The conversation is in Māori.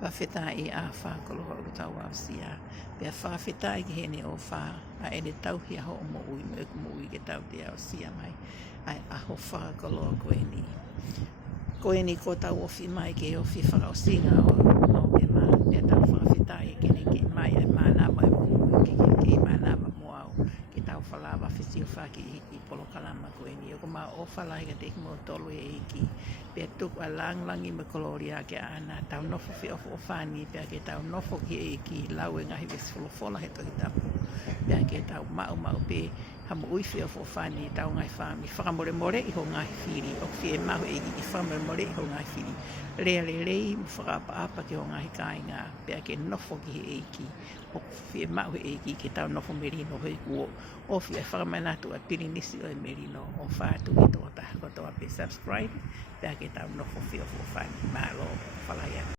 Whawhetai a whakoloha o tau au sia. Pea whawhetai ki hene o wha a ene tau hi aho o mo ui me mo ui ke tau te au sia mai. Ai aho whakoloha koe ni. Koe ni ko tau ofi mai ke ofi whakao singa o no me ma. Pea tau whawhetai ke ne ke mai ai mana mai mo ui ke mana ma mo au. Ke tau whalawa whisi o whaki i polo kalama koe ni. Oko ma o whalai ka te mo tolu e iki. Pea tuku a langlangi me kolori a ke ana. Tau nofo fi ofo o whani. Pea ke tau nofo ki e iki lau e ngahi wesi wholofola he tohi tapu. Pea ke tau mau pe hamu ui fi ofo o whani tau ngai whami. Whakamore more i ho ngahi whiri. O fi e mahu e iki i whamore more i ho ngahi whiri. Rea le rei mu whakapa apa ke ho ngahi kāinga. Pea ke nofo ki he iki. O fi e mahu e iki ke tau nofo merino hoi kuo. O fi e whakamanatu a pirinisi o e merino. O whātu i tō taha kotoa pe subscribe. Pea ke tau nofo fi ofo o whani. Malo whalaya.